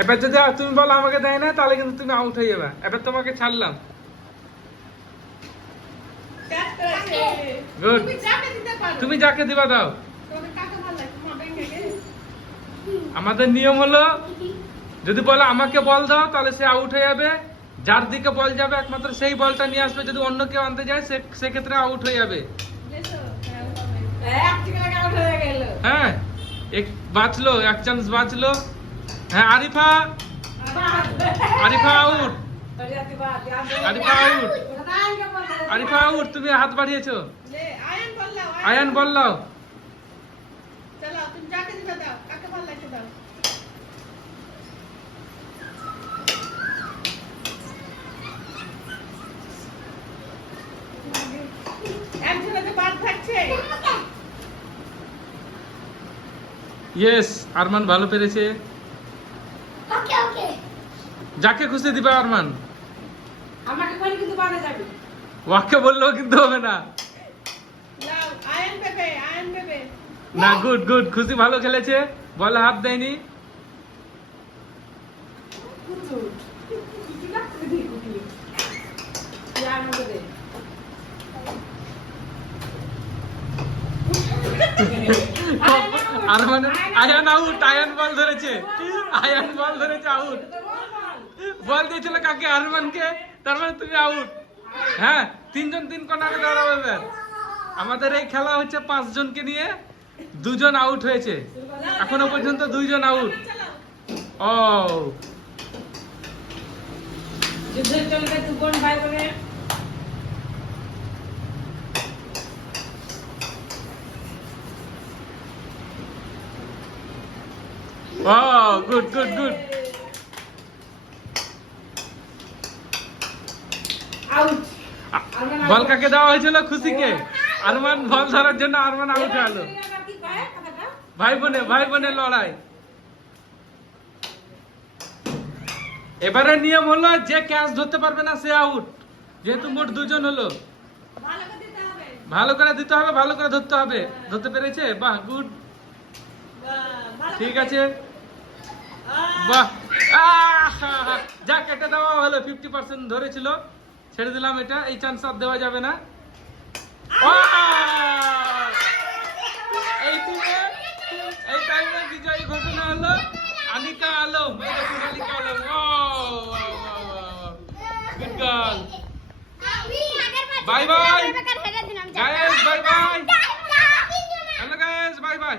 এবার যদি তুমি বলো আমাকে দেয় না, তাহলে কিন্তু তুমি আউট হয়ে যাবে। এবার তোমাকে ছাড়লাম। গুড, তুমি যাকে দিবা দাও। আমাদের নিয়ম হলো, যদি বলে আমাকে বল দাও, তাহলে সে আউট হয়ে যাবে। যার দিকে বল যাবে একমাত্র সেই বলটা নিয়ে আসবে। যদি অন্য কেউ আনতে যায়, সেক্ষেত্রে আউট হয়ে যাবে। হ্যাঁ, এক বাঁচলো, এক চান্স বাঁচলো। হ্যাঁ, Arifa, Arifa out, Arifa out, Arifa out. তুমি হাত বাড়িয়েছো। আয়ান বললাও। ইয়েস, আরমান ভালো পেরেছে। যাকে খুশি দিবা আরমান। আমাকে বলে কিন্তু বাড়ে যাবে। ওয়াকে বললেও কিন্তু হবে না। না, গুড গুড, খুশি ভালো খেলেছে, বলে হাত দেয়নি। আয়ান আউট, আয়ান বল ধরেছে, আয়ান বল ধরেছে, আউট। বল দিয়েছিল কাকে? আরমানকে। তার মানে তুমি আউট। হ্যাঁ, 3 জন 3 কর্নারে দাঁড়াবে। এবার আমাদের এই খেলা হচ্ছে 5 জনকে নিয়ে, 2 জন আউট হয়েছে এখনো পর্যন্ত, 2 জন আউট। ও যুদ্ধ চলবে, 2 বোন ভাই বোনে। ও গুড গুড গুড। আউট। বল কাকে দেওয়া হয়েছিল? খুশিকে। আরমান বল ধরার জন্য আরমান আউট হলো। ভাই বোনের লড়াই। এবারে নিয়ম হলো, যে ক্যাচ ধরতে পারবে না সে আউট। যেহেতু মোট 2 জন হলো, ভালো করে দিতে হবে, ভালো করে ধরতে হবে। ধরতে পেরেছে? বাহ, গুড, ঠিক আছে, বাহ। যা, কেটে দেওয়া হলো। 50% ধরেছিল, ছেড়ে দিলাম। এটা এই চান্স আর দেওয়া যাবে না। এই টাইমে বিজয়ী ঘোষণা হলো আনিকা আলম। এই দেখুন, Anika Alam. Good girl. Bye bye guys, bye bye. Hello guys, bye bye.